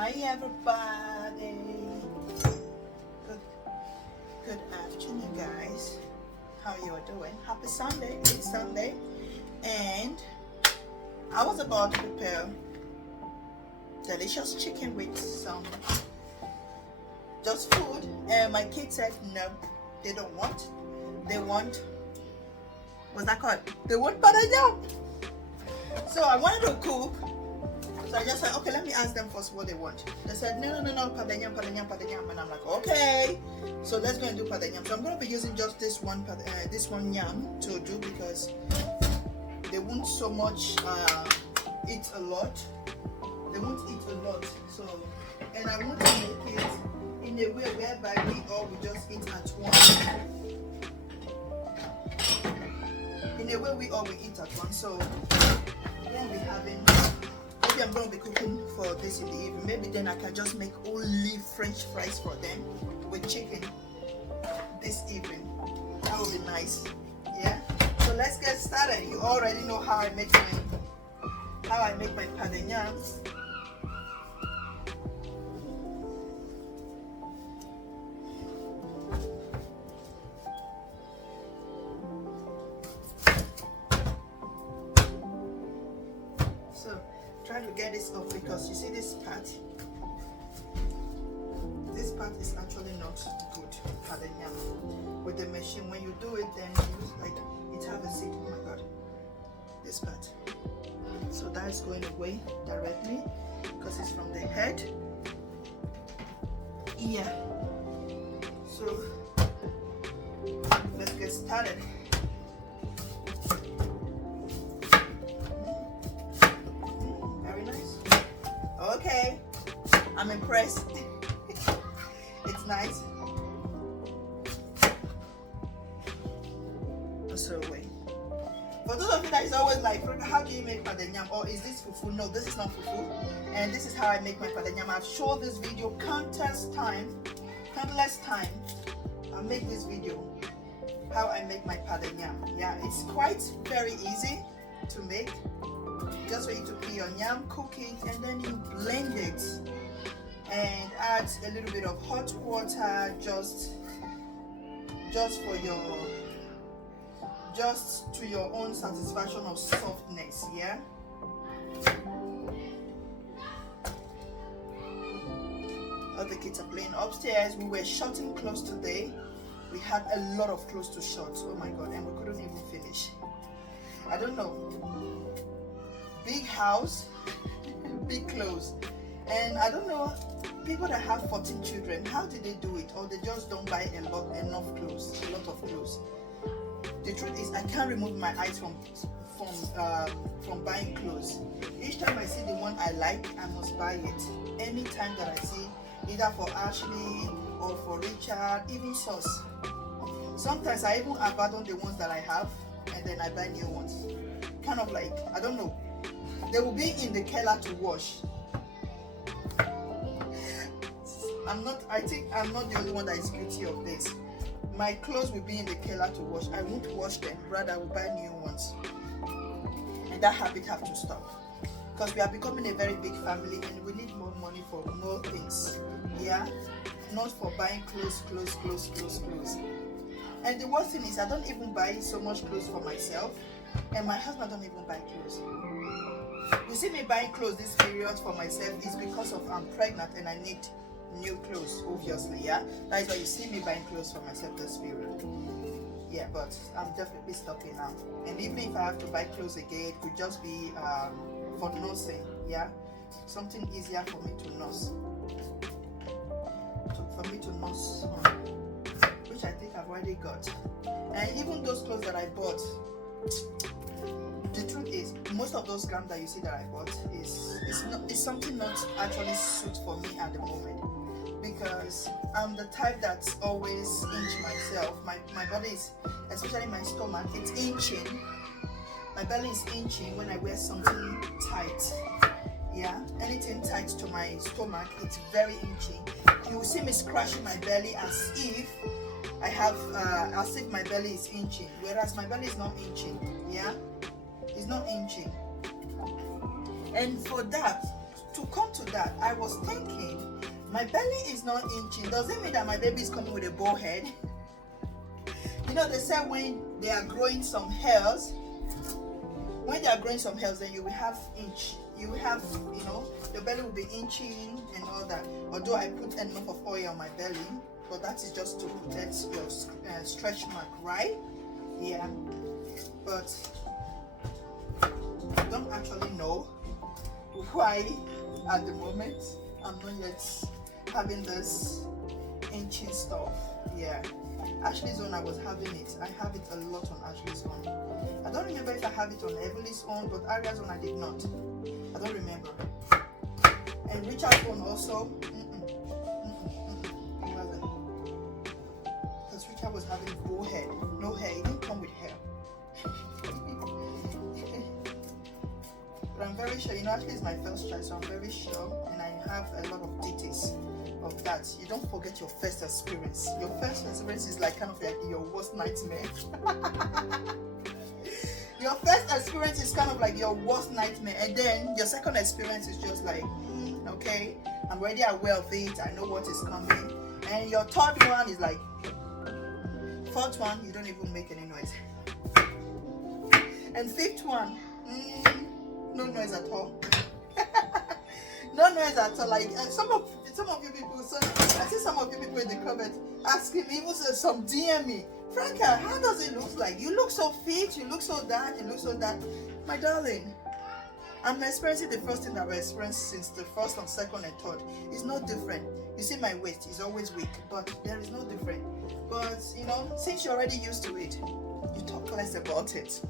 Hi everybody. Good afternoon, guys. How you are doing? Happy Sunday. It's Sunday, and I was about to prepare delicious chicken with some just food, and my kids said no, they don't want. They want, what's that called? They want padanyam. So I wanted to cook. So I just said, okay, let me ask them first what they want. They said, no, padanyam. And I'm like, okay. So let's go and do padanyam. So I'm going to be using just this one yam to do, because they won't so much eat a lot. They won't eat a lot. So, and I want to make it in a way whereby we all will just eat at once. In a way we all will eat at once. So won't be having. Maybe I'm going to be cooking for this in the evening. Maybe then I can just make only French fries for them with chicken this evening. That would be nice. Yeah. So let's get started. You already know how I make my padanyam. Try to get this off, because you see this part is actually not good padanyam with the machine. When you do it, then you like it have a seed. Oh my god, this part. So that is going away directly because it's from the head. Yeah. So let's get started. Okay, I'm impressed. It's nice. So wait. For those of you that is always like, how do you make padanyam? Or is this fufu? No, this is not fufu. And this is how I make my padanyam. I've shown this video countless times. I make this video how I make my padanyam. Yeah, it's quite very easy to make. Just for you to put your yam, cook it, and then you blend it and add a little bit of hot water just to your own satisfaction of softness. Yeah. All the kids are playing upstairs. We were shutting clothes today. We had a lot of clothes to shut. Oh my god, and we couldn't even finish. I don't know. Big house, big clothes, and I don't know, people that have 14 children, how did they do it? Or they just don't buy a lot of clothes. The truth is, I can't remove my eyes from buying clothes. Each time I see the one I like, I must buy it. Anytime that I see, either for Ashley or for Richard, even Sauce. Sometimes I even abandon the ones that I have, and then I buy new ones. Kind of like, I don't know. They will be in the keller to wash. I think I'm not the only one that is guilty of this. My clothes will be in the keller to wash. I won't wash them, rather I will buy new ones. And that habit have to stop. Because we are becoming a very big family and we need more money for more things. Yeah? Not for buying clothes. And the worst thing is, I don't even buy so much clothes for myself. And my husband don't even buy clothes. You see me buying clothes this period for myself is because of I'm pregnant and I need new clothes, obviously. Yeah, that is why you see me buying clothes for myself this period. Yeah, but I'm definitely stopping now. And even if I have to buy clothes again, it could just be for nursing. Yeah, something easier for me to nurse. Which I think I've already got. And even those clothes that I bought, the truth is, most of those grams that you see that I bought is something not actually suit for me at the moment, because I'm the type that's always inch myself. My body is, especially my stomach, it's inching. My belly is inching when I wear something tight. Yeah, anything tight to my stomach, it's very inching. You will see me scratching my belly as if my belly is inching, whereas my belly is not inching. Yeah, it's not inching. And for that, to come to that, I was thinking, my belly is not inching. Does it mean that my baby is coming with a bald head? You know, they say when they are growing some hairs, then you will have inch. You will have, you know, your belly will be inching and all that. Although I put enough of oil on my belly, but that is just to protect your stretch mark, right? Yeah. But I don't actually know why at the moment I'm not yet having this inching stuff. Yeah. Ashley's own, I was having it. I have it a lot on Ashley's own. I don't remember if I have it on Emily's own, but Aria's own I did not. I don't remember. And Richard's own also. It wasn't. Because Richard was having full hair. No hair. He didn't come with hair. But I'm very sure, you know, Ashley is my first child, so I'm very sure, and I have a lot of details of that. You don't forget your first experience. Your first experience is like kind of like your worst nightmare. Your first experience is kind of like your worst nightmare, and then your second experience is just like, okay, I'm already aware of it, I know what is coming. And your third one is like, fourth one, you don't even make any noise. And fifth one, no noise at all. No noise at all. Like some of you people, so I see some of you people in the comment asking me, even some DM me, Franca, how does it look like? You look so fit, you look so that, you look so that. My darling, I'm experiencing the first thing that I've experienced since the first and second and third. It's no different. You see my waist is always weak, but there is no different. But you know, since you're already used to it, you talk less about it.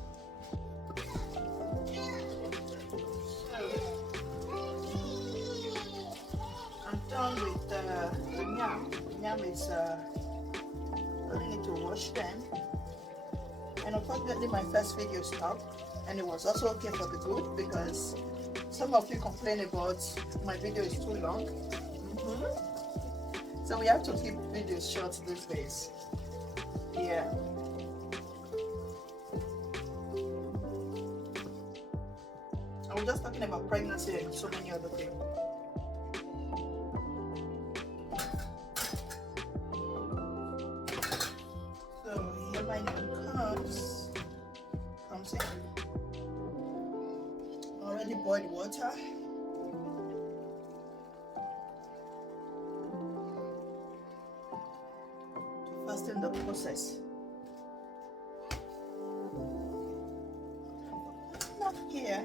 I'm done with the yam. Yam is I only need to wash them. And unfortunately my first video stopped, and it was also okay for the good because some of you complain about my video is too long. So we have to keep videos short these days. Yeah. I was just talking about pregnancy and so many other things. So here my new comes in. Already boiled water. Fasten the process. Not here.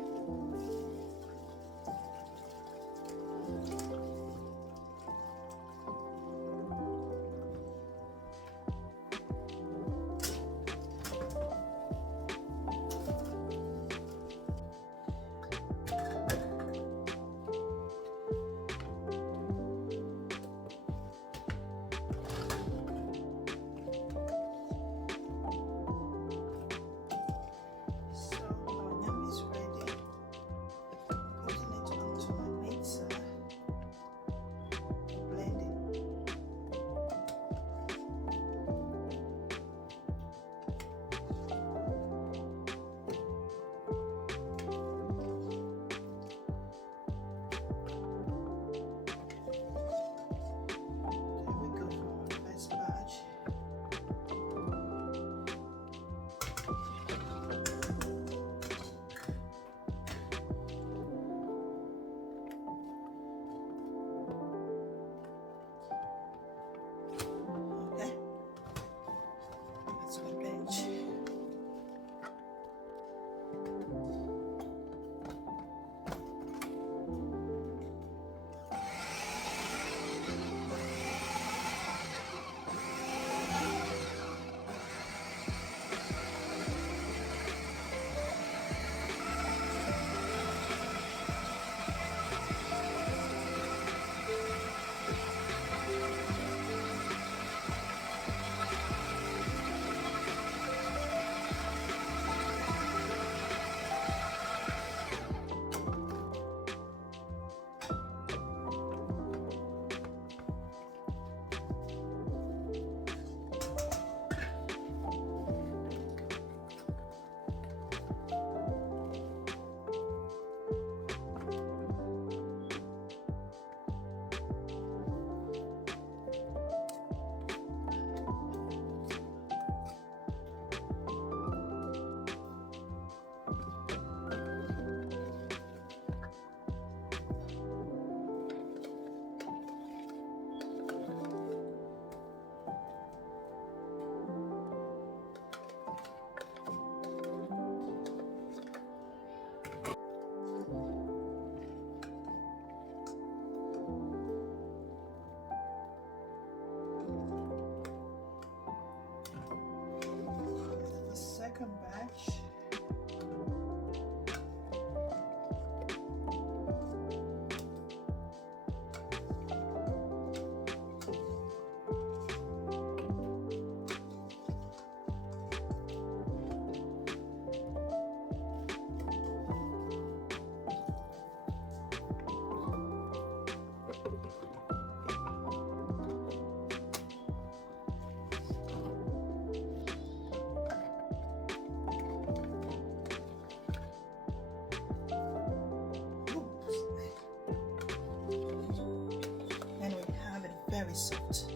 very soft.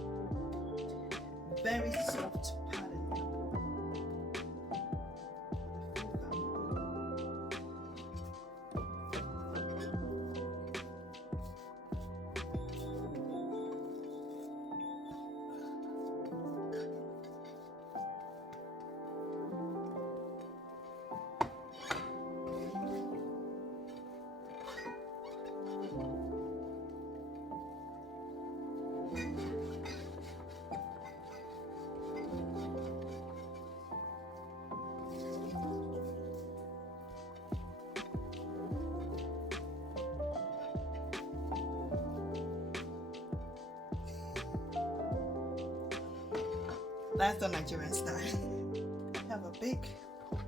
Very soft pattern. That's the Nigerian style. I have a big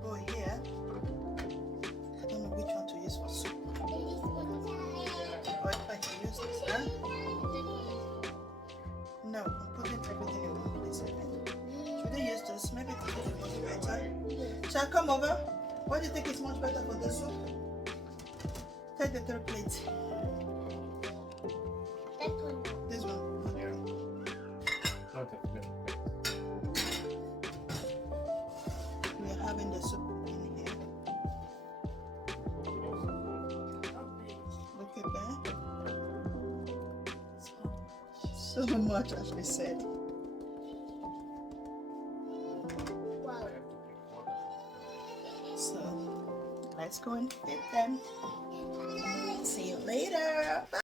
bowl here. I don't know which one to use for soup. Or if I can use this, huh? No, I'm putting everything in one place, I think. Should I use this? Maybe to make it much better. Shall I come over? What do you think is much better for this soup? Take the third plate. That one. This one. Yeah. Okay. Good. We're having the soup in here. Look at that. So much, as we said. Wow. So let's go and dip them. See you later. Bye.